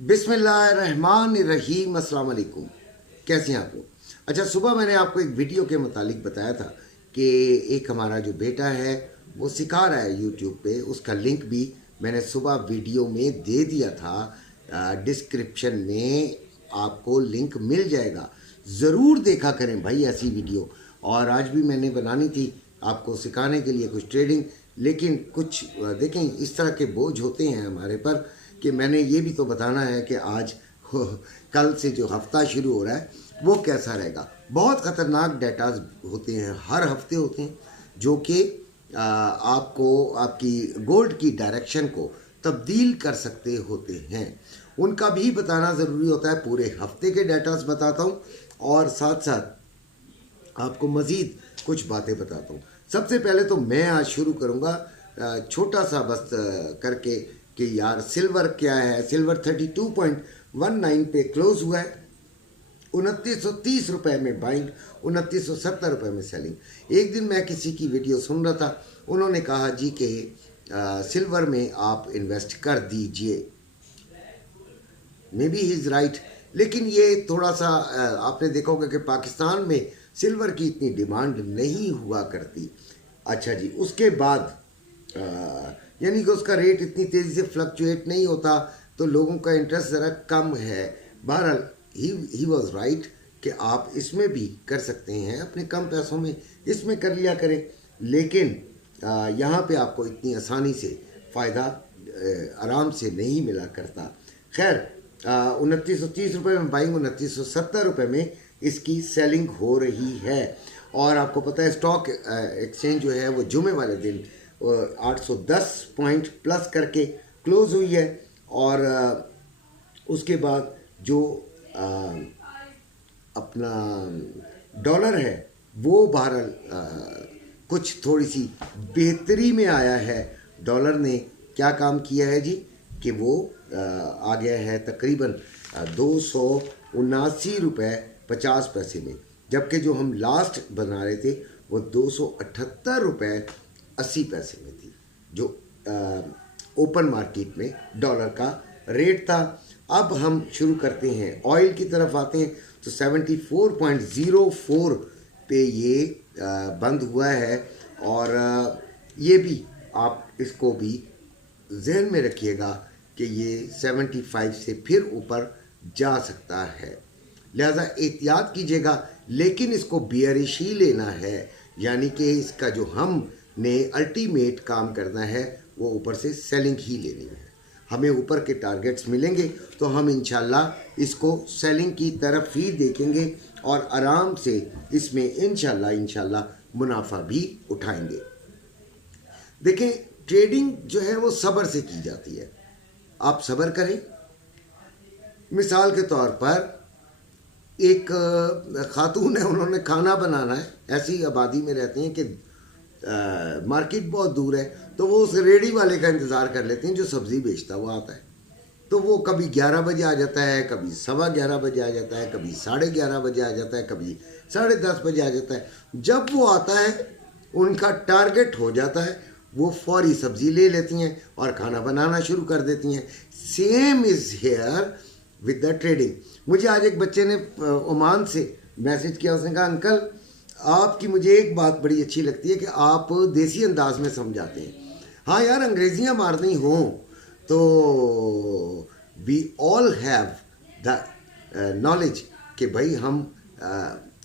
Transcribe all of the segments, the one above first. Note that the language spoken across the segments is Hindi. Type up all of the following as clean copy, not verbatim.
बिस्मिल्लाहिर्रहमानिर्रहीम। अस्सलाम वालेकुम। कैसे हैं आप लोग? अच्छा, सुबह मैंने आपको एक वीडियो के मुतालिक बताया था कि एक हमारा जो बेटा है वो सिखा रहा है यूट्यूब पे। उसका लिंक भी मैंने सुबह वीडियो में दे दिया था। डिस्क्रिप्शन में आपको लिंक मिल जाएगा। ज़रूर देखा करें भाई ऐसी वीडियो। और आज भी मैंने बनानी थी आपको सिखाने के लिए कुछ ट्रेडिंग, लेकिन कुछ देखें इस तरह के बोझ होते हैं हमारे पर कि मैंने ये भी तो बताना है कि आज कल से जो हफ्ता शुरू हो रहा है वो कैसा रहेगा। बहुत ख़तरनाक डेटाज होते हैं, हर हफ्ते होते हैं, जो कि आपको आपकी गोल्ड की डायरेक्शन को तब्दील कर सकते होते हैं। उनका भी बताना ज़रूरी होता है। पूरे हफ्ते के डेटाज बताता हूँ और साथ साथ आपको मज़ीद कुछ बातें बताता हूँ। सबसे पहले तो मैं आज शुरू करूँगा छोटा सा बस करके कि यार सिल्वर क्या है। सिल्वर 32.19 पे क्लोज हुआ है। 2930 रुपये में बाइंग, 2970 रुपये में सेलिंग। एक दिन मैं किसी की वीडियो सुन रहा था, उन्होंने कहा जी कि सिल्वर में आप इन्वेस्ट कर दीजिए। May be he is right, लेकिन ये थोड़ा सा आपने देखा होगा कि पाकिस्तान में सिल्वर की इतनी डिमांड नहीं हुआ करती। अच्छा जी, उसके बाद यानी कि उसका रेट इतनी तेज़ी से फ्लक्चुएट नहीं होता, तो लोगों का इंटरेस्ट ज़रा कम है। बहरहाल ही वॉज राइट कि आप इसमें भी कर सकते हैं, अपने कम पैसों में इसमें कर लिया करें। लेकिन यहाँ पे आपको इतनी आसानी से फ़ायदा आराम से नहीं मिला करता। खैर 2930 रुपये में बाइंग, 2970 रुपये में इसकी सेलिंग हो रही है। और आपको पता है स्टॉक एक्सचेंज जो है वो जुमे वाले दिन 810 पॉइंट प्लस करके क्लोज हुई है। और उसके बाद जो अपना डॉलर है वो बहरहाल कुछ थोड़ी सी बेहतरी में आया है। डॉलर ने क्या काम किया है जी कि वो आ गया है तकरीबन 279 रुपये 50 पैसे में, जबकि जो हम लास्ट बना रहे थे वो 278 रुपये 80 पैसे में थी, जो ओपन मार्केट में डॉलर का रेट था। अब हम शुरू करते हैं, ऑयल की तरफ आते हैं तो 74.04 पे ये बंद हुआ है। और ये भी आप इसको भी जहन में रखिएगा कि ये 75 से फिर ऊपर जा सकता है, लिहाजा एहतियात कीजिएगा। लेकिन इसको बियरिश ही लेना है, यानी कि इसका जो हमने अल्टीमेट काम करना है वो ऊपर से सेलिंग ही लेनी है। हमें ऊपर के टारगेट्स मिलेंगे तो हम इंशाल्लाह इसको सेलिंग की तरफ ही देखेंगे और आराम से इसमें इंशाल्लाह मुनाफा भी उठाएंगे। देखें, ट्रेडिंग जो है वो सब्र से की जाती है। आप सब्र करें। मिसाल के तौर पर एक खातून है, उन्होंने खाना बनाना है, ऐसी आबादी में रहते हैं कि मार्केट बहुत दूर है, तो वो उस रेडी वाले का इंतज़ार कर लेते हैं जो सब्ज़ी बेचता हुआ आता है। तो वो कभी 11 बजे आ जाता है, कभी 11:15 बजे आ जाता है, कभी 11:30 बजे आ जाता है, कभी 10:30 बजे आ जाता है। जब वो आता है उनका टारगेट हो जाता है, वो फौरी सब्ज़ी ले लेती हैं और खाना बनाना शुरू कर देती हैं। Same is here with the trading. मुझे आज एक बच्चे ने ओमान से मैसेज किया, उसने कहा अंकल आपकी मुझे एक बात बड़ी अच्छी लगती है कि आप देसी अंदाज में समझाते हैं। हाँ यार, अंग्रेजियाँ मारनी हों तो we all have the knowledge कि भाई हम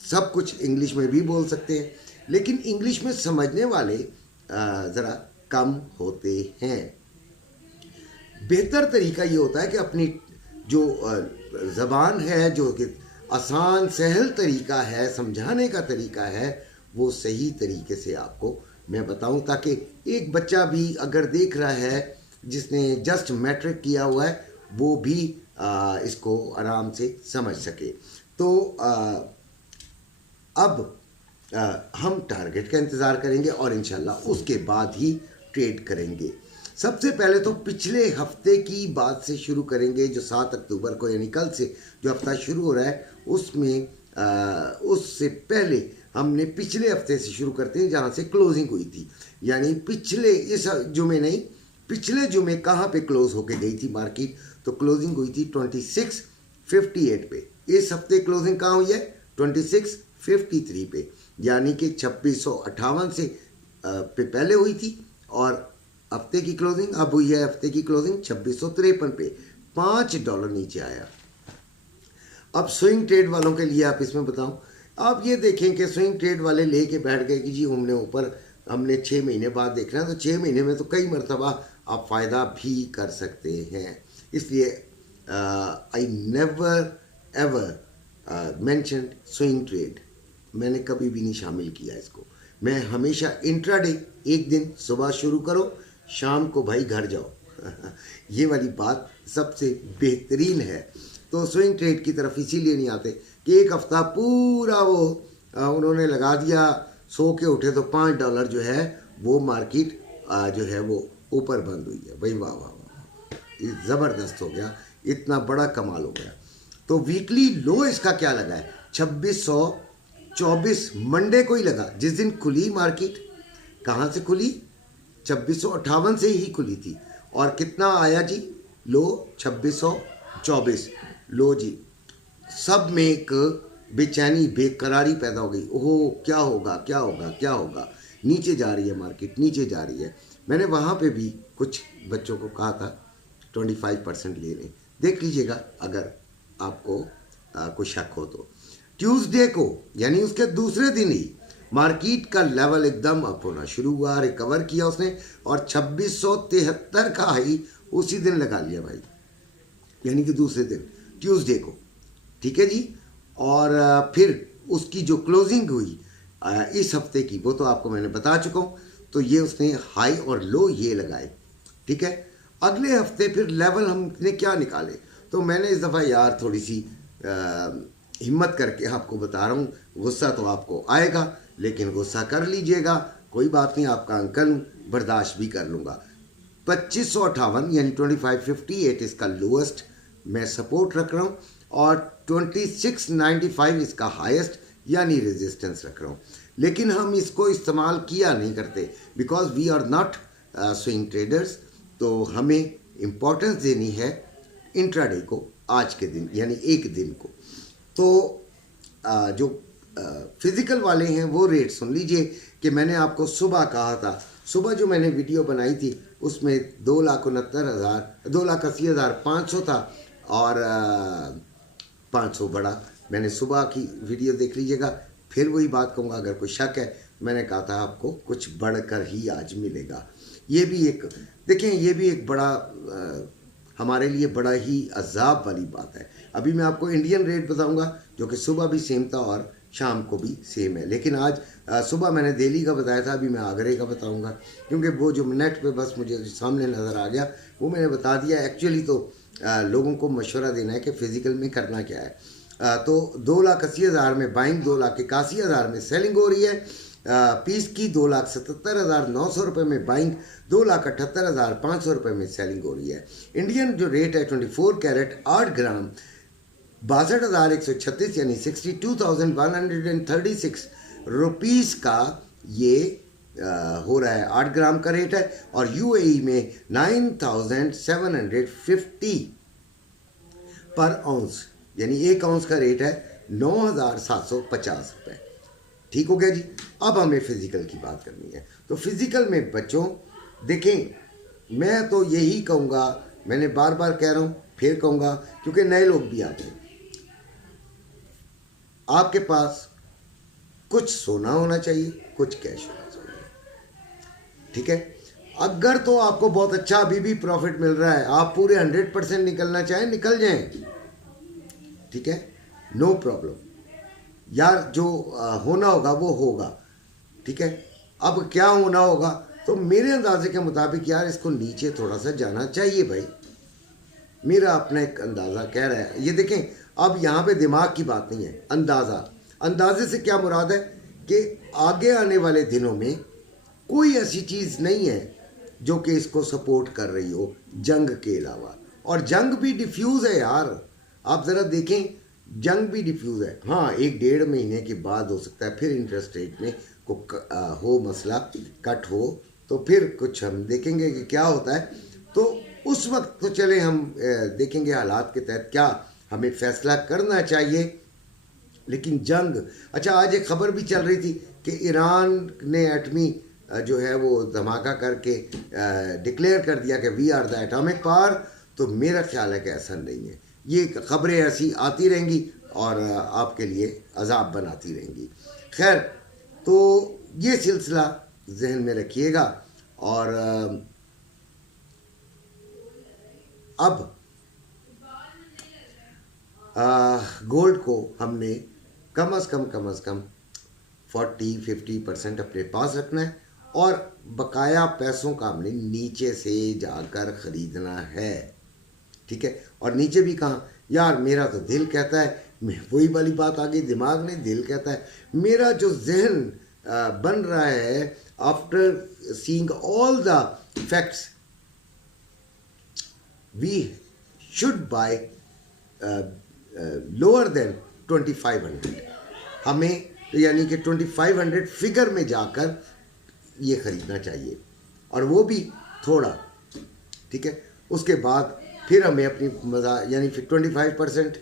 सब कुछ इंग्लिश में भी बोल सकते हैं, लेकिन इंग्लिश में समझने वाले ज़रा कम होते हैं। बेहतर तरीका ये होता है कि अपनी जो ज़बान है, जो कि आसान सहल तरीका है, समझाने का तरीका है, वो सही तरीके से आपको मैं बताऊं, ताकि एक बच्चा भी अगर देख रहा है जिसने जस्ट मैट्रिक किया हुआ है वो भी इसको आराम से समझ सके। तो अब हम टारगेट का इंतज़ार करेंगे और इंशाल्लाह उसके बाद ही ट्रेड करेंगे। सबसे पहले तो पिछले हफ्ते की बात से शुरू करेंगे, जो 7 अक्टूबर को यानी कल से जो हफ्ता शुरू हो रहा है उसमें उससे पहले हमने पिछले हफ्ते से शुरू करते हैं जहाँ से क्लोजिंग हुई थी। यानी पिछले इस जुमे नहीं, पिछले जुमे कहाँ पे क्लोज होके गई थी मार्केट, तो क्लोजिंग हुई थी 2658 पे। इस हफ्ते क्लोजिंग कहाँ हुई है? 2653 पे, यानी कि 2658 से पे पहले हुई थी, और हफ्ते की क्लोजिंग अब हुई है, हफ्ते की क्लोजिंग 2653 पे, $5 नीचे आया। अब स्विंग ट्रेड वालों के लिए आप इसमें बताऊं, आप ये देखें कि स्विंग ट्रेड वाले लेके बैठ गए कि जी हमने ऊपर, हमने 6 महीने बाद देखना है, तो 6 महीने में तो कई मरतबा आप फ़ायदा भी कर सकते हैं। इसलिए I never ever mention swing trade, मैंने कभी भी नहीं शामिल किया इसको। मैं हमेशा इंट्राडे, एक दिन सुबह शुरू करो, शाम को भाई घर जाओ ये वाली बात सबसे बेहतरीन है। तो स्विंग ट्रेड की तरफ इसीलिए नहीं आते कि एक हफ्ता पूरा वो उन्होंने लगा दिया, सो के उठे तो $5 जो है वो मार्केट जो है वो ऊपर बंद हुई है। भाई वाह वाह वाह, ज़बरदस्त हो गया, इतना बड़ा कमाल हो गया। तो वीकली लो इसका क्या लगा है? 2624 मंडे को ही लगा, जिस दिन खुली मार्केट। कहाँ से खुली? 2658 से ही खुली थी। और कितना आया जी लो? 2624 लो जी। सब में एक बेचैनी, बेकरारी पैदा हो गई। ओहो क्या होगा क्या होगा क्या होगा, नीचे जा रही है मार्केट, नीचे जा रही है। मैंने वहाँ पे भी कुछ बच्चों को कहा था 25% ले लें, देख लीजिएगा अगर आपको कोई शक हो तो। ट्यूसडे को यानी उसके दूसरे दिन ही मार्केट का लेवल एकदम अप होना शुरू हुआ, रिकवर किया उसने, और 2673 का हाई उसी दिन लगा लिया भाई, यानी कि दूसरे दिन ट्यूसडे को। ठीक है जी। और फिर उसकी जो क्लोजिंग हुई इस हफ्ते की, वो तो आपको मैंने बता चुका हूँ। तो ये उसने हाई और लो ये लगाए। ठीक है। अगले हफ्ते फिर लेवल हमने क्या निकाले, तो मैंने इस दफ़ा यार थोड़ी सी हिम्मत करके आपको बता रहा हूँ। गुस्सा तो आपको आएगा, लेकिन गुस्सा कर लीजिएगा, कोई बात नहीं, आपका अंकल बर्दाश्त भी कर लूँगा। 2558 यानी 2558 इसका लोएस्ट मैं सपोर्ट रख रहा हूँ, और 2695 इसका हाईएस्ट यानी रेजिस्टेंस रख रहा हूँ। लेकिन हम इसको इस्तेमाल किया नहीं करते, because we are not swing traders. तो हमें इम्पोर्टेंस देनी है इंट्राडे को, आज के दिन यानी एक दिन को। तो जो फिज़िकल वाले हैं वो रेट सुन लीजिए कि मैंने आपको सुबह कहा था। सुबह जो मैंने वीडियो बनाई थी उसमें 2,80,500 था, और 500 बढ़ा। मैंने सुबह की वीडियो देख लीजिएगा। फिर वही बात कहूँगा, अगर कोई शक है, मैंने कहा था आपको कुछ बढ़कर ही आज मिलेगा। ये भी एक देखें, ये भी एक बड़ा हमारे लिए बड़ा ही अजाब वाली बात है। अभी मैं आपको इंडियन रेट बताऊंगा जो कि सुबह भी सेम था और शाम को भी सेम है। लेकिन आज सुबह मैंने दिल्ली का बताया था, अभी मैं आगरे का बताऊंगा, क्योंकि वो जो नेट पे बस मुझे सामने नज़र आ गया वो मैंने बता दिया। एक्चुअली तो लोगों को मशवरा देना है कि फ़िज़िकल में करना क्या है। तो 2,80,000 में बाइंग, 2,81,000 में सेलिंग हो रही है। पीस की 2,77,900 रुपये में बाइंग, 2,78,500 रुपये में सेलिंग हो रही है। इंडियन जो रेट है 24 कैरेट 8 ग्राम 62,136 यानी 62,136 रुपीज़ का ये हो रहा है। 8 ग्राम का रेट है। और यूएई में 9,750 पर आउंस, यानी 1 आउंस का रेट है 9,750 रुपये। ठीक हो गया जी। अब हमें फिज़िकल की बात करनी है। तो फिज़िकल में बच्चों देखें, मैं तो यही कहूँगा, मैंने बार बार कह रहा हूँ, फिर कहूँगा, क्योंकि नए लोग भी आते हैं। आपके पास कुछ सोना होना चाहिए, कुछ कैश होना चाहिए। ठीक है। अगर तो आपको बहुत अच्छा अभी भी प्रॉफिट मिल रहा है, आप पूरे 100% निकलना चाहें, निकल जाएं। ठीक है, नो प्रॉब्लम यार, जो होना होगा वो होगा। ठीक है। अब क्या होना होगा, तो मेरे अंदाजे के मुताबिक यार इसको नीचे थोड़ा सा जाना चाहिए भाई। मेरा अपना एक अंदाज़ा कह रहा है। ये देखें, अब यहाँ पे दिमाग की बात नहीं है, अंदाज़ा। अंदाजे से क्या मुराद है कि आगे आने वाले दिनों में कोई ऐसी चीज़ नहीं है जो कि इसको सपोर्ट कर रही हो जंग के अलावा। और जंग भी डिफ्यूज़ है यार, आप ज़रा देखें, जंग भी डिफ्यूज़ है। हाँ, 1-1.5 महीने के बाद हो सकता है फिर इंटरेस्ट रेट में हो मसला, कट हो, तो फिर कुछ हम देखेंगे कि क्या होता है। तो उस वक्त तो चले हम देखेंगे हालात के तहत क्या हमें फैसला करना चाहिए। लेकिन जंग, अच्छा आज एक खबर भी चल रही थी कि ईरान ने एटमी जो है वो धमाका करके डिक्लेयर कर दिया कि we are the atomic power. तो मेरा ख्याल है कि ऐसा नहीं है। ये खबरें ऐसी आती रहेंगी और आपके लिए अजाब बनाती रहेंगी। खैर, तो ये सिलसिला जहन में रखिएगा। और अब गोल्ड को हमने कम अज़ कम 40-50% अपने पास रखना है और बकाया पैसों का हमने नीचे से जाकर ख़रीदना है। ठीक है। और नीचे भी कहाँ यार, मेरा तो दिल कहता है, वही वाली बात आ गई, दिमाग नहीं दिल कहता है। मेरा जो जहन बन रहा है after seeing all the facts, we should buy lower than 2500। हमें यानी कि 2500 फिगर में जाकर ये ख़रीदना चाहिए और वो भी थोड़ा। ठीक है। उसके बाद फिर हमें अपनी मज़ा यानी फिर 25%,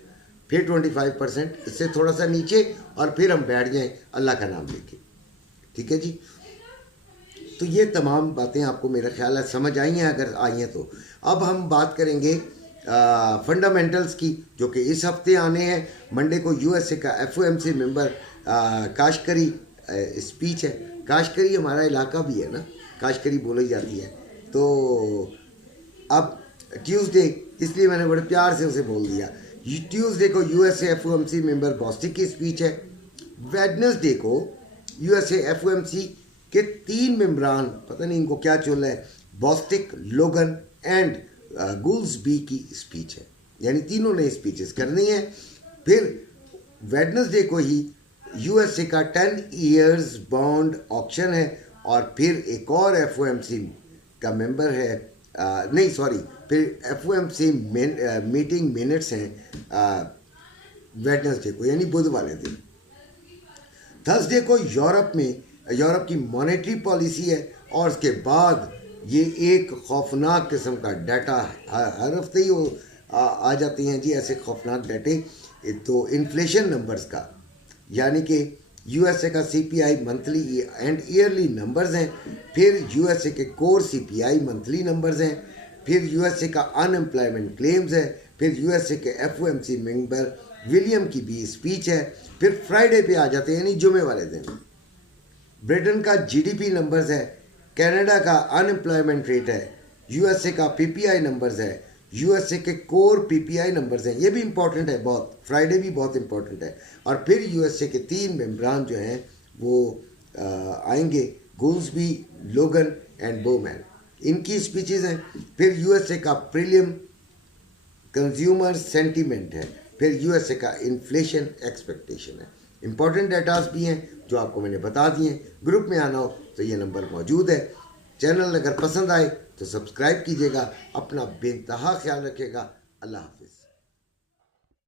फिर 25%, इससे थोड़ा सा नीचे, और फिर हम बैठ जाएं अल्लाह का नाम लेके। ठीक है जी। तो ये तमाम बातें आपको मेरा ख्याल है समझ आई हैं। अगर आई हैं तो अब हम बात करेंगे फंडामेंटल्स की, जो कि इस हफ्ते आने हैं। मंडे को यूएसए का FOMC मेंबर काशकरी स्पीच है। काशकरी हमारा इलाका भी है ना, काशकरी बोली जाती है। तो अब ट्यूसडे, इसलिए मैंने बड़े प्यार से उसे बोल दिया। ट्यूसडे को यूएसए FOMC मेंबर बॉस्टिक की स्पीच है। वेडनेसडे को यूएसए FOMC के 3 मेंबरान, पता नहीं इनको क्या चल रहा है, बॉस्टिक, लोगन एंड गुल्सबी की स्पीच है। यानी तीनों ने स्पीचेस करनी है। फिर वेडनेसडे को ही यूएसए का 10 इयर्स बॉन्ड ऑक्शन है। और फिर एक और FOMC का मेंबर है, नहीं सॉरी, फिर FOMC मीटिंग मिनट्स हैं वेडनेसडे को, यानी बुध वाले दिन। थर्सडे को यूरोप की मॉनेटरी पॉलिसी है। और उसके बाद ये एक खौफनाक किस्म का डाटा हर हफ्ते ही आ जाती हैं जी, ऐसे खौफनाक डाटे। तो इन्फ्लेशन नंबर्स का, यानी कि यूएसए का CPI monthly and yearly numbers हैं। फिर यूएसए के कोर CPI मंथली नंबर्स हैं। फिर यूएसए का अनएम्प्लॉयमेंट क्लेम्स है। फिर यूएसए के FOMC मेंबर विलियम की भी स्पीच है। फिर फ्राइडे पे आ जाते हैं, यानी जुमे वाले दिन ब्रिटेन का GDP नंबर्स है। कनाडा का अनएम्प्लॉयमेंट रेट है। यूएसए का PPI नंबर्स है। यूएसए के कोर PPI नंबर्स हैं, ये भी इंपॉर्टेंट है बहुत। फ्राइडे भी बहुत इंपॉर्टेंट है। और फिर यूएसए के 3 मेंबरान जो हैं वो आएंगे, गुल्सबी, लोगन एंड बोमैन, इनकी स्पीचेस हैं। फिर यूएसए का प्रीलिम कंज्यूमर सेंटीमेंट है। फिर यूएसए का इन्फ्लेशन एक्सपेक्टेशन है। इंपॉर्टेंट डेटास भी हैं जो आपको मैंने बता दिए। ग्रुप में आना हो तो ये नंबर मौजूद है। चैनल अगर पसंद आए तो सब्सक्राइब कीजिएगा। अपना बेइंतहा ख्याल रखिएगा। अल्लाह हाफिज़।